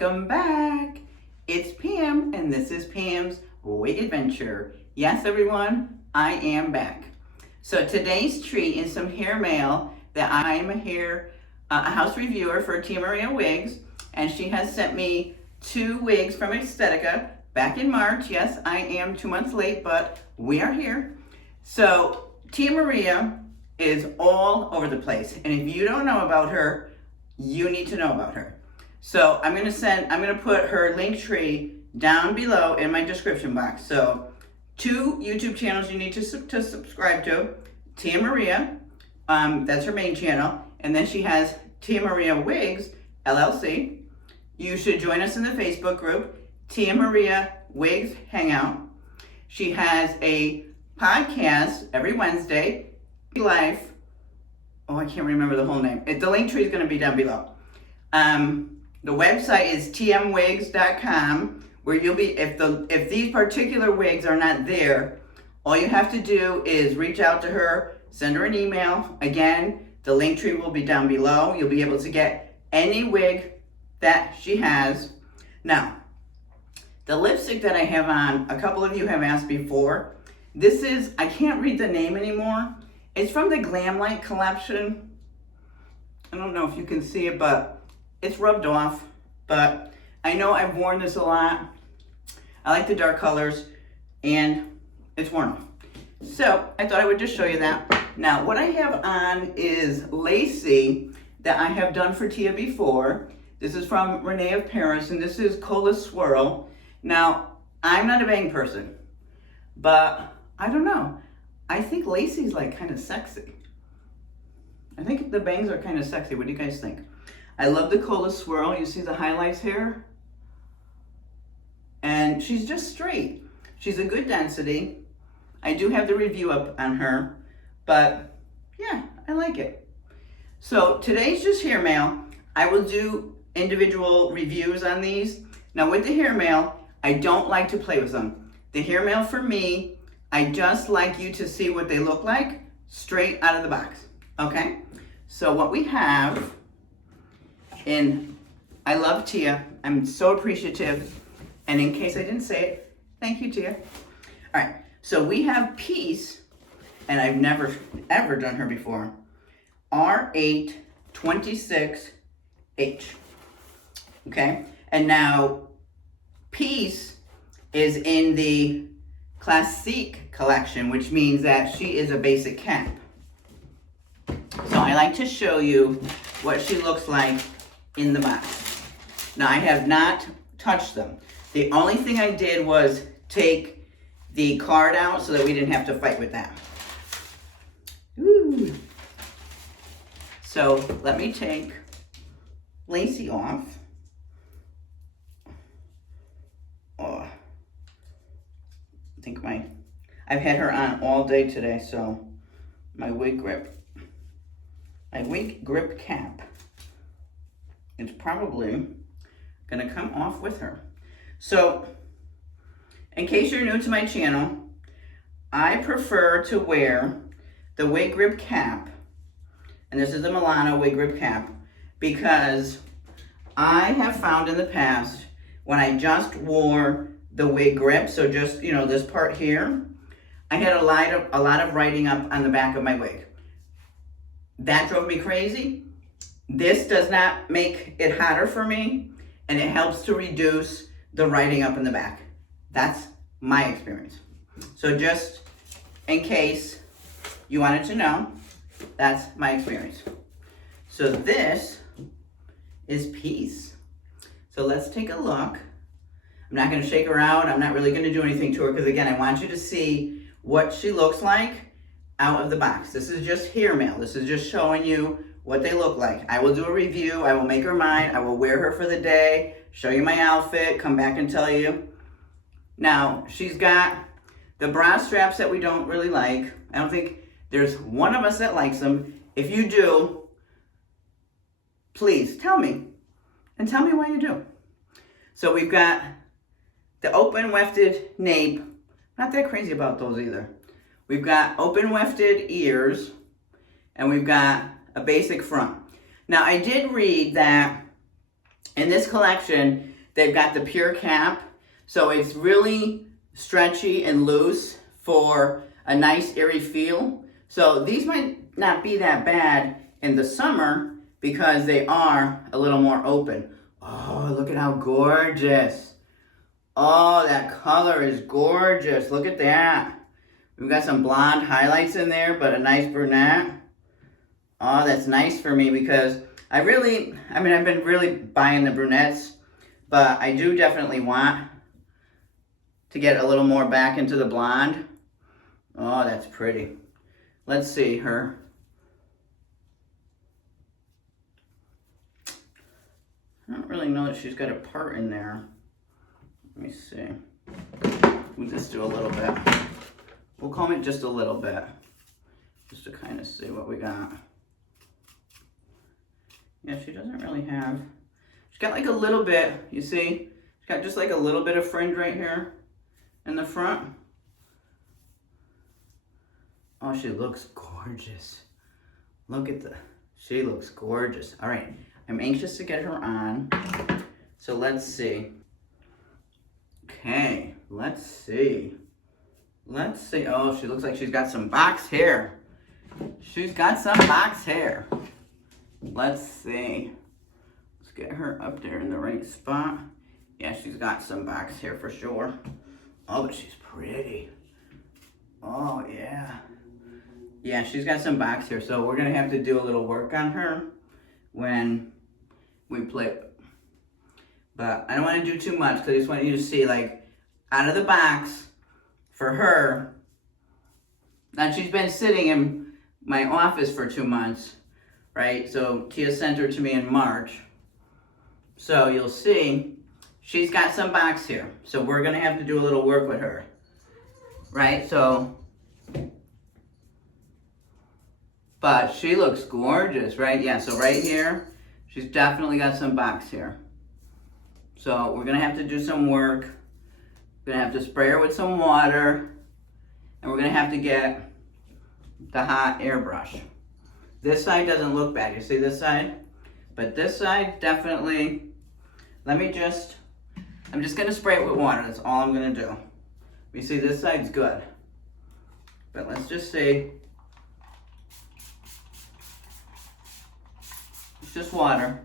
Welcome back. It's Pam and this is Pam's Wig Adventure. Yes, everyone, I am back. So today's treat is some hair mail that I'm a house reviewer for Tia Maria Wigs, and she has sent me 2 wigs from Estetica back in March. Yes, I am 2 months late, but we are here. So Tia Maria is all over the place, and if you don't know about her, you need to know about her. So I'm gonna put her link tree down below in my description box. So 2 YouTube channels you need to subscribe to. Tia Maria, that's her main channel. And then she has Tia Maria Wigs, LLC. You should join us in the Facebook group, Tia Maria Wigs Hangout. She has a podcast every Wednesday, Life. Oh, I can't remember the whole name. The link tree is gonna be down below. The website is tmwigs.com, where you'll be, if these particular wigs are not there, all you have to do is reach out to her, send her an email. Again, the link tree will be down below. You'll be able to get any wig that she has. Now, the lipstick that I have on, a couple of you have asked before. This is, I can't read the name anymore. It's from the Glam Light collection. I don't know if you can see it, but it's rubbed off, but I know I've worn this a lot. I like the dark colors, and it's worn off. So I thought I would just show you that. Now, what I have on is lacy that I have done for Tia before. This is from Renee of Paris, and this is Cola Swirl. Now, I'm not a bang person, but I don't know. I think lacy's like kind of sexy. I think the bangs are kind of sexy. What do you guys think? I love the Cola Swirl. You see the highlights here? And she's just straight. She's a good density. I do have the review up on her, but yeah, I like it. So today's just hair mail. I will do individual reviews on these. Now with the hair mail, I don't like to play with them. The hair mail for me, I just like you to see what they look like straight out of the box, okay? So what we have, and I love Tia. I'm so appreciative. And in case I didn't say it, thank you, Tia. All right, so we have Peace, and I've never, ever done her before. R8 26H, okay? And now Peace is in the Classique collection, which means that she is a basic cap. So I like to show you what she looks like in the box. Now I have not touched them. The only thing I did was take the card out so that we didn't have to fight with that. Ooh. So let me take Lacey off. Oh, I think I've had her on all day today, so my wig grip cap, it's probably gonna come off with her. So, in case you're new to my channel, I prefer to wear the wig grip cap, and this is the Milano wig grip cap, because I have found in the past when I just wore the wig grip, so just, you know, this part here, I had a lot of writing up on the back of my wig. That drove me crazy. This does not make it hotter for me, and it helps to reduce the writing up in the back. That's my experience. So just in case you wanted to know, that's my experience. So this is Peace. So let's take a look. I'm not gonna shake her out. I'm not really gonna do anything to her because again, I want you to see what she looks like out of the box. This is just hair mail. This is just showing you what they look like. I will do a review. I will make her mine. I will wear her for the day, show you my outfit, come back and tell you. Now, she's got the bra straps that we don't really like. I don't think there's one of us that likes them. If you do, please tell me, and tell me why you do. So we've got the open wefted nape. Not that crazy about those either. We've got open wefted ears, and we've got a basic front. Now, I did read that In this collection, they've got the pure cap, so it's really stretchy and loose for a nice airy feel. So these might not be that bad in the summer because they are a little more open. Oh, look at how gorgeous. Oh, that color is gorgeous. Look at that. We've got some blonde highlights in there, but a nice brunette. Oh, that's nice for me because I've been really buying the brunettes, but I do definitely want to get a little more back into the blonde. Oh, that's pretty. Let's see her. I don't really know that she's got a part in there. Let me see. We'll just do a little bit. We'll comb it just a little bit, just to kind of see what we got. Yeah, she doesn't really have, she's got like a little bit, you see? She's got just like a little bit of fringe right here in the front. Oh, she looks gorgeous. Look at she looks gorgeous. All right, I'm anxious to get her on. So let's see. Okay, let's see. Let's see. Oh, she looks like she's got some box hair. She's got some box hair. Let's see. Let's get her up there in the right spot. Yeah, she's got some box hair for sure. Oh, but she's pretty. Oh, yeah. Yeah, she's got some box hair, so we're going to have to do a little work on her when we play. But I don't want to do too much because I just want you to see, like, out of the box for her. Now, she's been sitting in my office for 2 months, right? So Tia sent her to me in March. So you'll see she's got some box hair. So we're going to have to do a little work with her, right? So, but she looks gorgeous, right? Yeah, so right here, she's definitely got some box hair. So we're gonna have to do some work. We're gonna have to spray her with some water, and we're gonna have to get the hot airbrush. This side doesn't look bad, you see this side? But this side definitely, I'm just gonna spray it with water, that's all I'm gonna do. You see this side's good. But let's just see. It's just water.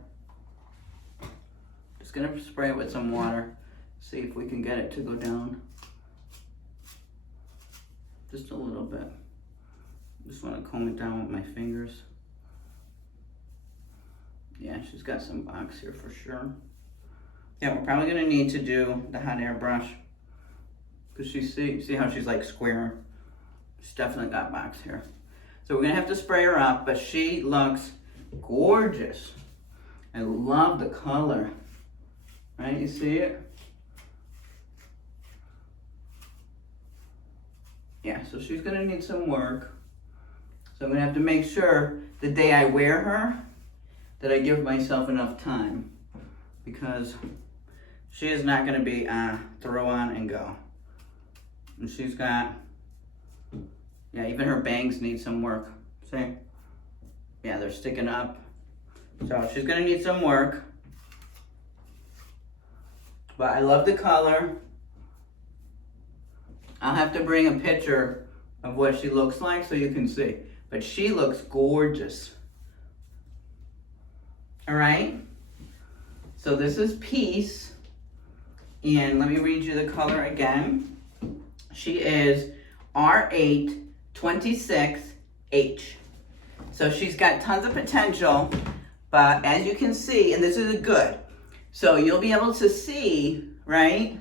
Just gonna spray it with some water. See if we can get it to go down. Just a little bit. Just wanna comb it down with my fingers. Yeah, she's got some box here for sure. Yeah, we're probably gonna need to do the hot air brush. Cause see how she's like square? She's definitely got box here. So we're gonna have to spray her up, but she looks gorgeous. I love the color. Right, you see it? Yeah, so she's gonna need some work. So I'm gonna have to make sure the day I wear her that I give myself enough time, because she is not gonna be throw on and go. And she's got, yeah, even her bangs need some work. See? Yeah, they're sticking up. So she's gonna need some work. But I love the color. I'll have to bring a picture of what she looks like so you can see. But she looks gorgeous. All right? So this is Peace. And let me read you the color again. She is R8 26H. So she's got tons of potential, but as you can see, and this is good, so you'll be able to see, right?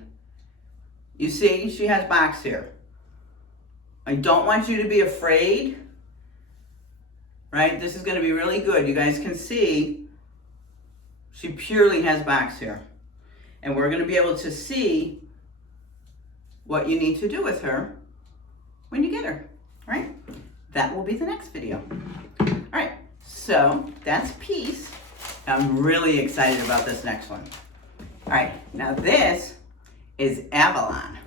You see, she has box here. I don't want you to be afraid, right? This is gonna be really good. You guys can see, she purely has box here. And we're gonna be able to see what you need to do with her when you get her, right? That will be the next video. All right, so that's Peace. I'm really excited about this next one. All right, now this is Avalon.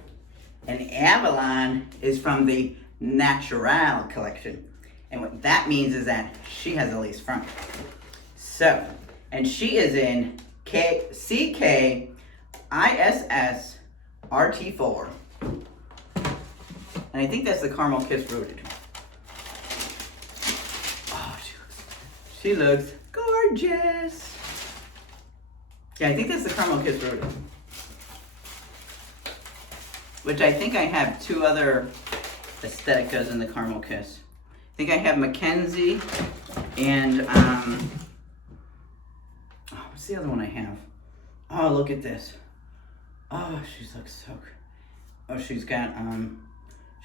And Avalon is from the Natural collection. And what that means is that she has a lace front. So, and she is in CKISSRT4. And I think that's the Caramel Kiss Rooted. Oh, she looks gorgeous. Yeah, I think that's the Caramel Kiss Rooted. Which I think I have two other Esteticas in the Caramel Kiss. I think I have Mackenzie and, what's the other one I have? Oh, look at this. Oh, she looks so good. Oh, she's got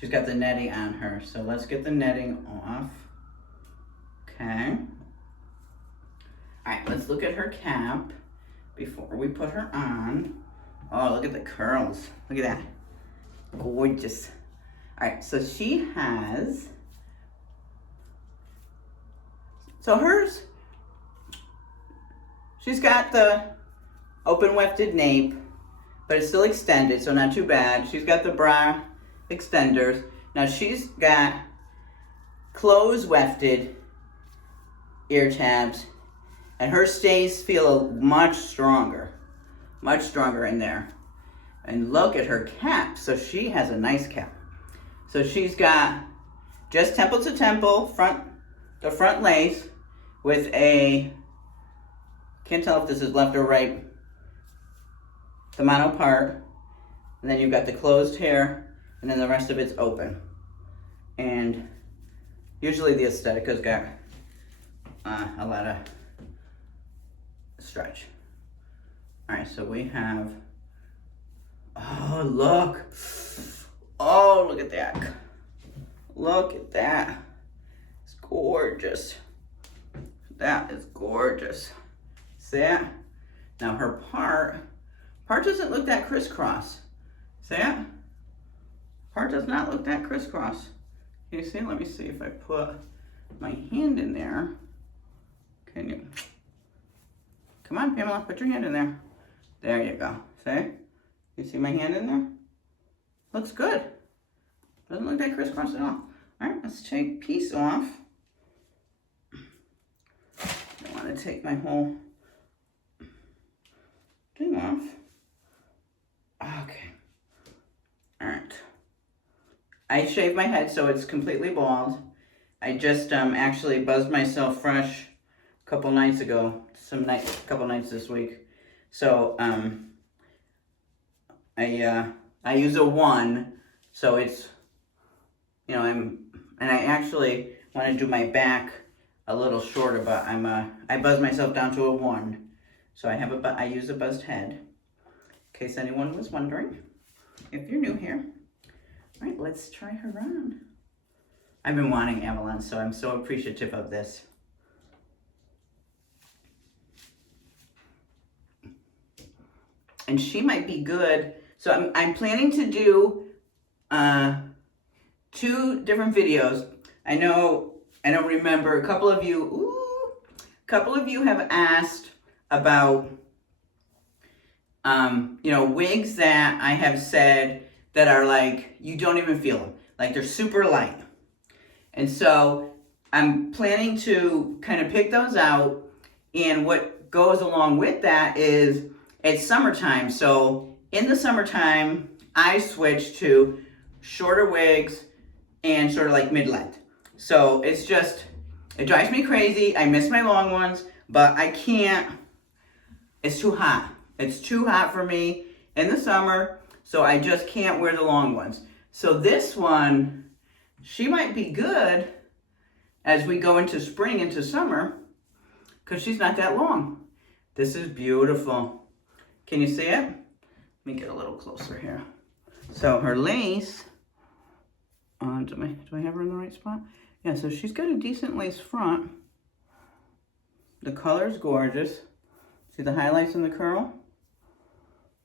the netting on her. So let's get the netting off. Okay. All right, let's look at her cap before we put her on. Oh, look at the curls. Look at that. Gorgeous. All right, so she has, so hers, she's got the open wefted nape, but it's still extended, so not too bad. She's got the bra extenders. Now she's got closed wefted ear tabs, and her stays feel much stronger in there. And look at her cap. So she has a nice cap. So she's got just temple to temple, the front lace with a, can't tell if this is left or right, the mono part. And then you've got the closed hair, and then the rest of it's open. And usually the Estetica's got a lot of stretch. All right, so we have, oh, look. Oh, look at that. Look at that. It's gorgeous. That is gorgeous. See that? Now her part doesn't look that crisscross. See that? Part does not look that crisscross. Can you see? Let me see if I put my hand in there. Can you? Come on, Pamela, put your hand in there. There you go. See? You see my hand in there? Looks good. Doesn't look that crisscross at all. All right, let's take piece off. I want to take my whole thing off. Okay. All right. I shaved my head so it's completely bald. I just actually buzzed myself fresh a couple nights ago. Couple nights this week. So I use a 1, so it's, you know, and I actually want to do my back a little shorter, but I buzz myself down to a 1. So I use a buzzed head, in case anyone was wondering, if you're new here. All right, let's try her on. I've been wanting Avalon, so I'm so appreciative of this. And she might be good. So I'm planning to do 2 different videos. I don't remember, a couple of you have asked about, you know, wigs that I have said that are like, you don't even feel them. Like they're super light. And so I'm planning to kind of pick those out. And what goes along with that is it's summertime. So in the summertime, I switch to shorter wigs and sort of like mid-length. So it's just, it drives me crazy. I miss my long ones, but I can't, it's too hot. It's too hot for me in the summer, so I just can't wear the long ones. So this one, she might be good as we go into spring, into summer, because she's not that long. This is beautiful. Can you see it? Let me get a little closer here. So her lace, do I have her in the right spot? Yeah, so she's got a decent lace front. The color's gorgeous. See the highlights in the curl?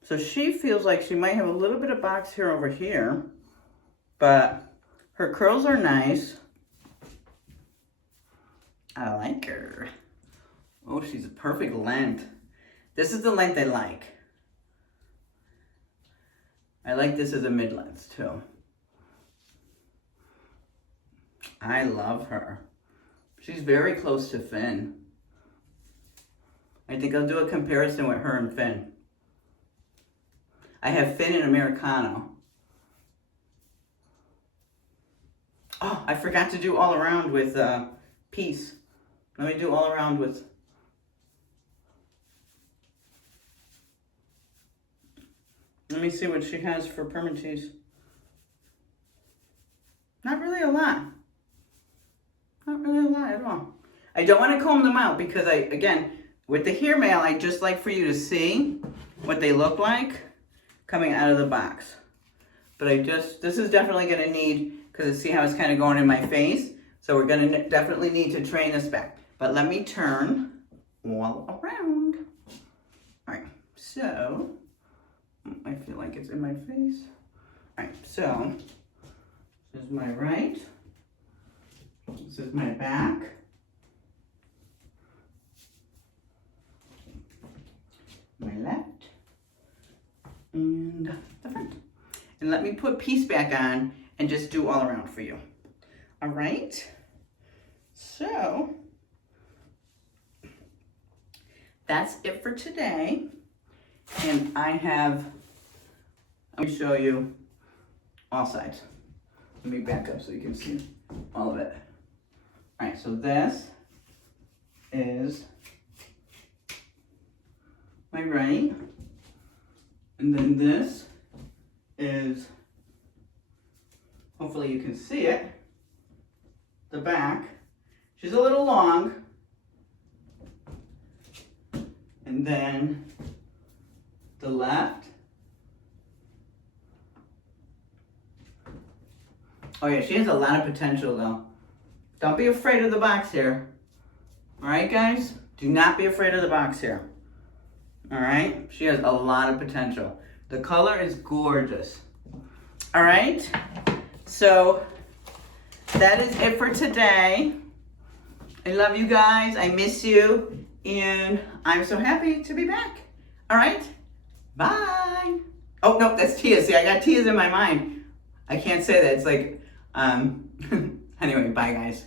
So she feels like she might have a little bit of box hair over here, but her curls are nice. I like her. Oh, she's a perfect length. This is the length I like. I like this as a mid-length too. I love her. She's very close to Finn. I think I'll do a comparison with her and Finn. I have Finn and Americano. Oh, I forgot to do all around with Peace. Let me do all around with... Let me see what she has for permatease. Not really a lot. Not really a lot at all. I don't want to comb them out because again, with the hair mail, I just like for you to see what they look like coming out of the box. But this is definitely going to need, because see how it's kind of going in my face? So we're going to definitely need to train this back. But let me turn all around. All right, so, I feel like it's in my face. All right, so, this is my right. This is my back. My left. And the front. And let me put Peace back on and just do all around for you. All right. So, that's it for today. And let me show you all sides. Let me back up so you can see all of it. All right, so this is my right. And then this is, hopefully you can see it, the back. She's a little long. And then the left. Oh yeah, she has a lot of potential though. Don't be afraid of the box hair. All right, guys? Do not be afraid of the box hair. All right? She has a lot of potential. The color is gorgeous. All right? So that is it for today. I love you guys. I miss you. And I'm so happy to be back. All right? Bye. Oh, no, that's Tia. See, I got Tia's in my mind. I can't say that. It's like, anyway, bye, guys.